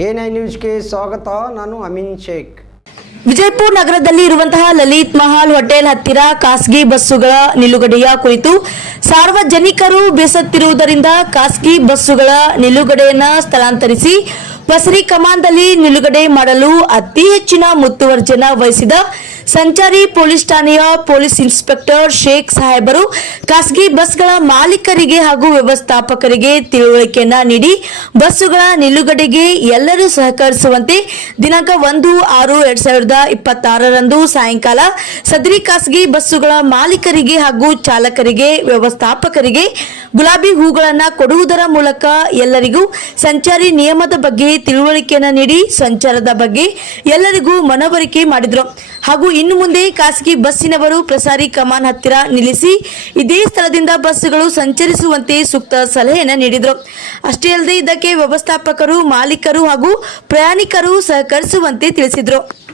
A9 ನ್ಯೂಸ್ಗೆ ಸ್ವಾಗತ. ನಾನು ಅಮೀನ್ ಶೇಖ್. ವಿಜಯಪುರ ನಗರದಲ್ಲಿ ಇರುವಂತಹ ಲಲಿತ್ ಮಹಲ್ ಹೋಟೆಲ್ ಹತ್ತಿರ ಖಾಸಗಿ ಬಸ್ಸುಗಳ ನಿಲುಗಡೆಯ ಕುರಿತು ಸಾರ್ವಜನಿಕರು ಬೇಸತ್ತಿರುವುದರಿಂದ ಖಾಸಗಿ ಬಸ್ಸುಗಳ ನಿಲುಗಡೆಯನ್ನು ಸ್ಥಳಾಂತರಿಸಿ ಬಸರಿ ಕಮಾಂದಲ್ಲಿ ನಿಲುಗಡೆ ಮಾಡಲು ಅತಿ ಹೆಚ್ಚಿನ ಮುತುವರ್ಜನ ವಹಿಸಿದ ಸಂಚಾರಿ ಪೊಲೀಸ್ ಠಾಣೆಯ ಪೊಲೀಸ್ ಇನ್ಸ್ಪೆಕ್ಟರ್ ಶೇಖ್ ಸಾಹೇಬರು ಖಾಸಗಿ ಬಸ್ಗಳ ಮಾಲೀಕರಿಗೆ ಹಾಗೂ ವ್ಯವಸ್ಥಾಪಕರಿಗೆ ತಿಳುವಳಿಕೆಯನ್ನ ನೀಡಿ ಬಸ್ಸುಗಳ ನಿಲುಗಡೆಗೆ ಎಲ್ಲರೂ ಸಹಕರಿಸುವಂತೆ ದಿನಾಂಕ 1/6/2026 ಸಾಯಂಕಾಲ ಸದರಿ ಖಾಸಗಿ ಬಸ್ಸುಗಳ ಮಾಲೀಕರಿಗೆ ಹಾಗೂ ಚಾಲಕರಿಗೆ ವ್ಯವಸ್ಥಾಪಕರಿಗೆ ಗುಲಾಬಿ ಹೂಗಳನ್ನು ಕೊಡುವುದರ ಮೂಲಕ ಎಲ್ಲರಿಗೂ ಸಂಚಾರಿ ನಿಯಮದ ಬಗ್ಗೆ ತಿಳುವಳಿಕೆಯನ್ನ ನೀಡಿ ಸಂಚಾರದ ಬಗ್ಗೆ ಎಲ್ಲರಿಗೂ ಮನವರಿಕೆ ಮಾಡಿದರು. ಹಾಗೂ ಇನ್ನು ಮುಂದೆ ಖಾಸಗಿ ಬಸ್ಸಿನವರು ಪ್ರಸಾರಿ ಕಮಾನ್ ಹತ್ತಿರ ನಿಲ್ಲಿಸಿ ಇದೇ ಸ್ಥಳದಿಂದ ಬಸ್ಸುಗಳು ಸಂಚರಿಸುವಂತೆ ಸೂಕ್ತ ಸಲಹೆಯನ್ನು ನೀಡಿದರು. ಅಷ್ಟೇ ಅಲ್ಲದೆ ಇದಕ್ಕೆ ವ್ಯವಸ್ಥಾಪಕರು, ಮಾಲೀಕರು ಹಾಗೂ ಪ್ರಯಾಣಿಕರು ಸಹಕರಿಸುವಂತೆ ತಿಳಿಸಿದರು.